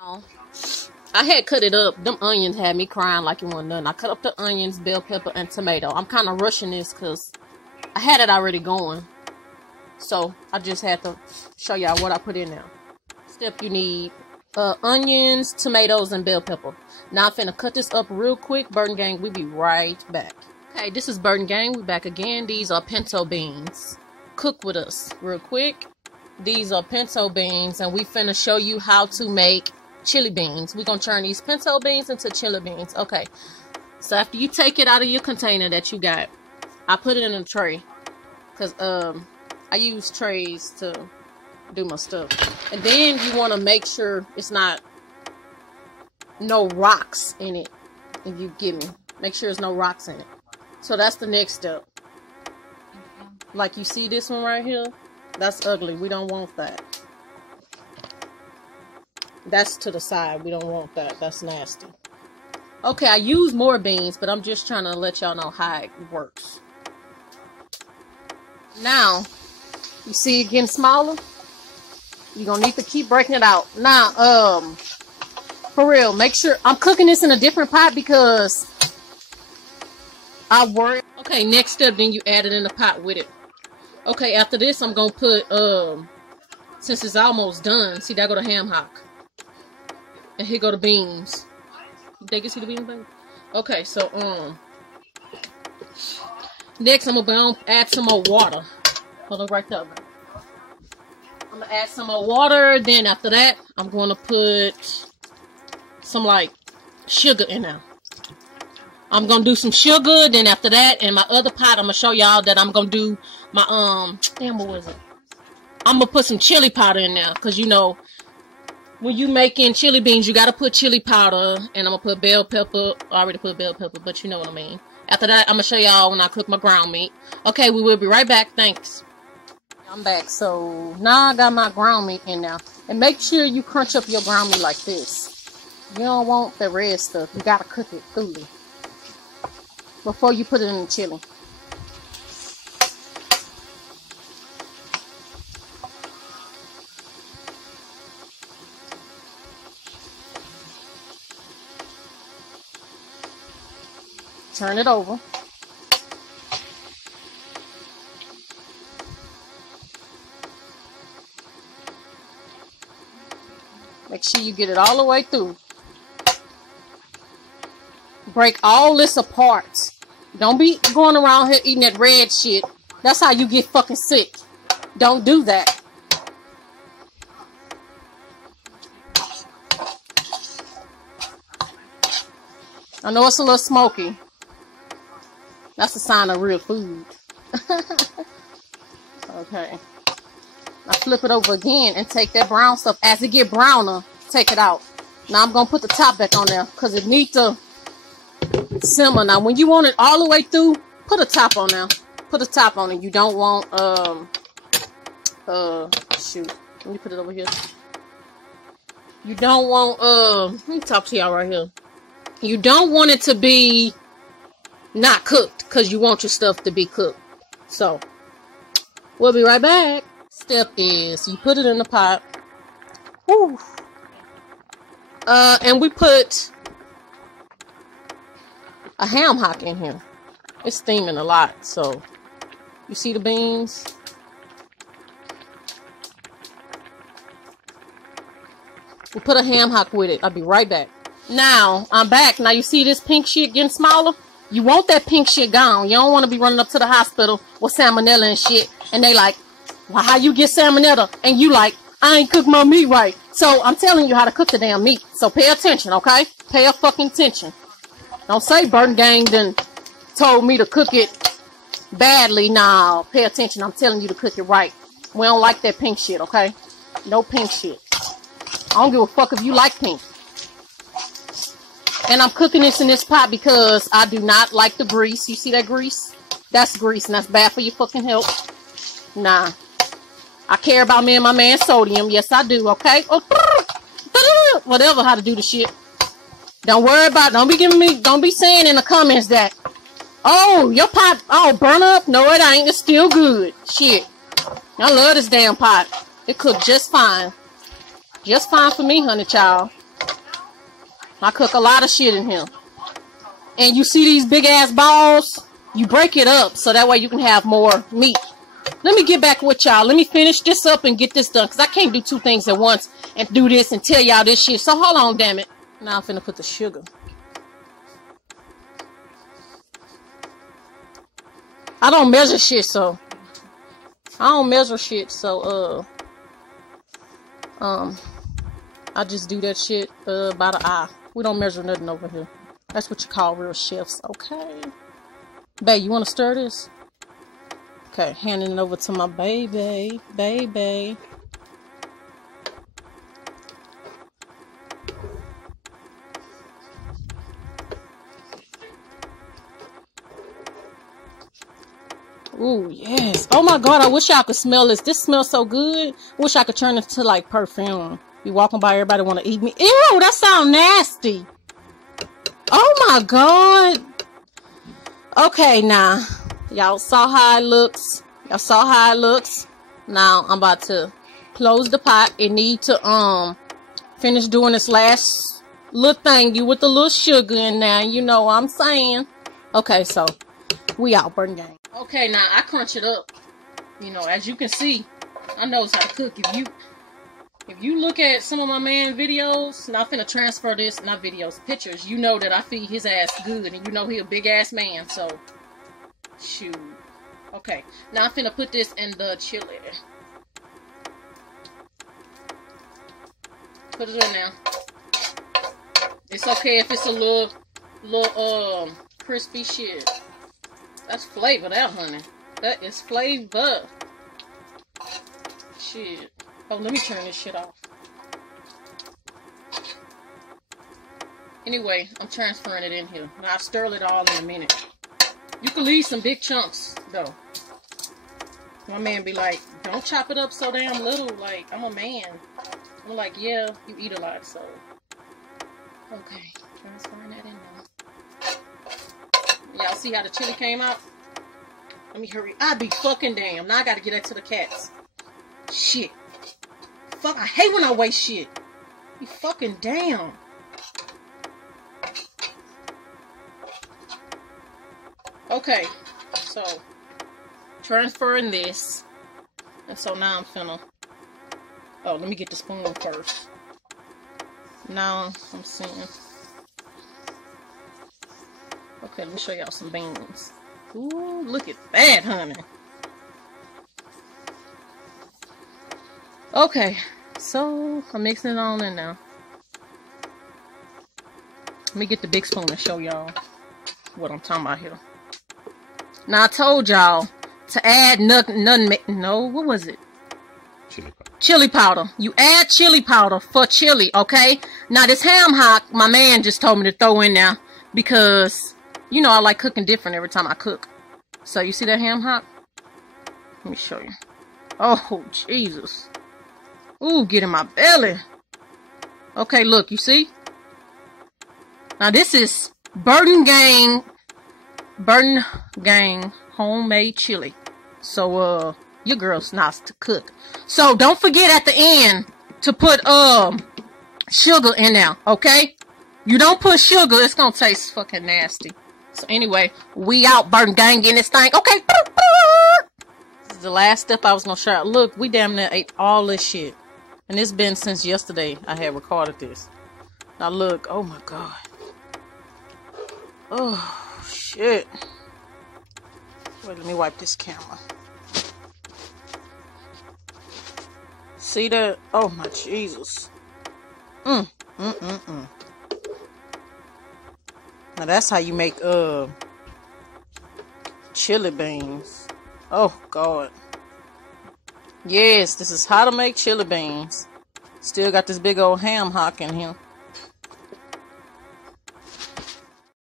Now, I had cut it up. Them onions had me crying like it wasn't nothing. I cut up the onions, bell pepper, and tomato. I'm kind of rushing this because I had it already going. So, I just had to show y'all what I put in there. Step you need onions, tomatoes, and bell pepper. Now, I'm finna cut this up real quick. Burton gang, we'll be right back. Okay, this is Burton gang. We back again. These are pinto beans. Cook with us real quick. These are pinto beans, and we finna show you how to make chili beans. We're gonna turn these pinto beans into chili beans. Okay, so after you take it out of your container that you got, I put it in a tray because I use trays to do my stuff. And then you want to make sure it's not no rocks in it. If you get me, make sure there's no rocks in it. So that's the next step. Like you see this one right here, that's ugly. We don't want that. That's to the side. We don't want that. That's nasty. Okay, I use more beans, but I'm just trying to let y'all know how it works. Now, you see it getting smaller? You're going to need to keep breaking it out. Now, for real, make sure I'm cooking this in a different pot because I worry. Okay, next step, then you add it in the pot with it. Okay, after this, I'm going to put, since it's almost done, see, there go the ham hock. And here go the beans. They can see the beans, baby? Okay, so, next, I'm going to add some more water. Hold on right there, man. I'm going to add some more water. Then after that, I'm going to put some, like, sugar in there. I'm going to do some sugar. Then after that, in my other pot, I'm going to show y'all that I'm going to do my, damn, what was it? I'm going to put some chili powder in there. Because, you know, when you making chili beans, you got to put chili powder. And I'm going to put bell pepper. I already put bell pepper, but you know what I mean. After that, I'm going to show y'all when I cook my ground meat. Okay, we will be right back. Thanks. I'm back. So, now I got my ground meat in there. And make sure you crunch up your ground meat like this. You don't want the red stuff. You got to cook it thoroughly before you put it in the chili. Turn it over. Make sure you get it all the way through. Break all this apart. Don't be going around here eating that red shit. That's how you get fucking sick. Don't do that. I know it's a little smoky. That's a sign of real food. Okay. Now flip it over again and take that brown stuff. As it get browner, take it out. Now I'm going to put the top back on there because it needs to simmer. Now when you want it all the way through, put a top on there. Put a top on it. You don't want, shoot. Let me put it over here. You don't want, let me talk to y'all right here. You don't want it to be not cooked because you want your stuff to be cooked. So, we'll be right back. Step is you put it in the pot. Woo. And we put a ham hock in here. It's steaming a lot. So, you see the beans? We put a ham hock with it. I'll be right back. Now, I'm back. Now, you see this pink shit getting smaller? You want that pink shit gone. You don't want to be running up to the hospital with salmonella and shit. And they like, well, how you get salmonella? And you like, I ain't cooked my meat right. So, I'm telling you how to cook the damn meat. So, pay attention, okay? Pay a fucking attention. Don't say Burton gang done told me to cook it badly. Nah, pay attention. I'm telling you to cook it right. We don't like that pink shit, okay? No pink shit. I don't give a fuck if you like pink. And I'm cooking this in this pot because I do not like the grease. You see that grease? That's grease and that's bad for your fucking health. Nah. I care about me and my man sodium. Yes, I do, okay? Oh, whatever how to do the shit. Don't worry about it. Don't be saying in the comments that, oh, your pot, oh, burn up. No, it ain't. It's still good. Shit. I love this damn pot. It cooked just fine. Just fine for me, honey child. I cook a lot of shit in here. And you see these big ass balls? You break it up so that way you can have more meat. Let me get back with y'all. Let me finish this up and get this done. Because I can't do two things at once and do this and tell y'all this shit. So hold on, damn it. Now I'm finna put the sugar. I don't measure shit, so. I just do that shit by the eye. We don't measure nothing over here. That's what you call real chefs, okay? Babe, you want to stir this? Okay, handing it over to my baby. Baby. Ooh, yes. Oh my God, I wish y'all could smell this. This smells so good. Wish I could turn it to like perfume. Be walking by, everybody want to eat me. Ew, that sound nasty. Oh my God. Okay, now. Y'all saw how it looks. Now, I'm about to close the pot. It need to, finish doing this last little thingy with the little sugar in there. You know what I'm saying? Okay, so, we out, Burton gang. Okay, now, I crunch it up. You know, as you can see, I knows how to cook. If you look at some of my man videos, and I'm finna transfer this, not videos, pictures, you know that I feed his ass good, and you know he a big ass man, so, shoot. Okay, now I'm finna put this in the chili. Put it in now. It's okay if it's a little crispy shit. That's flavor, that honey. That is flavor. Shit. Oh, let me turn this shit off. Anyway, I'm transferring it in here. Now, I'll stir it all in a minute. You can leave some big chunks, though. My man be like, don't chop it up so damn little. Like, I'm a man. I'm like, yeah, you eat a lot, so. Okay, transferring that in now. Y'all see how the chili came out? Let me hurry. I be fucking damn. Now I gotta get that to the cats. Shit. Fuck, I hate when I waste shit. You fucking damn. Okay, so transferring this. And so now I'm finna. Oh, let me get the spoon first. Now I'm seeing. Okay, let me show y'all some beans. Ooh, look at that, honey. Okay, so I'm mixing it on in now. Let me get the big spoon and show y'all what I'm talking about here. Now I told y'all to add what was it? Chili powder. Chili powder. You add chili powder for chili, okay? Now this ham hock, my man just told me to throw in there because, you know, I like cooking different every time I cook. So you see that ham hock? Let me show you. Oh, Jesus. Ooh, get in my belly. Okay, look, you see? Now this is burtongang homemade chili. So, your girl's nice to cook. So don't forget at the end to put sugar in there, okay? You don't put sugar, it's gonna taste fucking nasty. So anyway, we out Burton gang in this thing. Okay. This is the last step I was gonna share. Look, we damn near ate all this shit. And it's been since yesterday I had recorded this. Now look, oh my God. Oh shit. Wait, let me wipe this camera. See that? Oh my Jesus. Now that's how you make chili beans. Oh God. Yes, this is how to make chili beans. Still got this big old ham hock in here.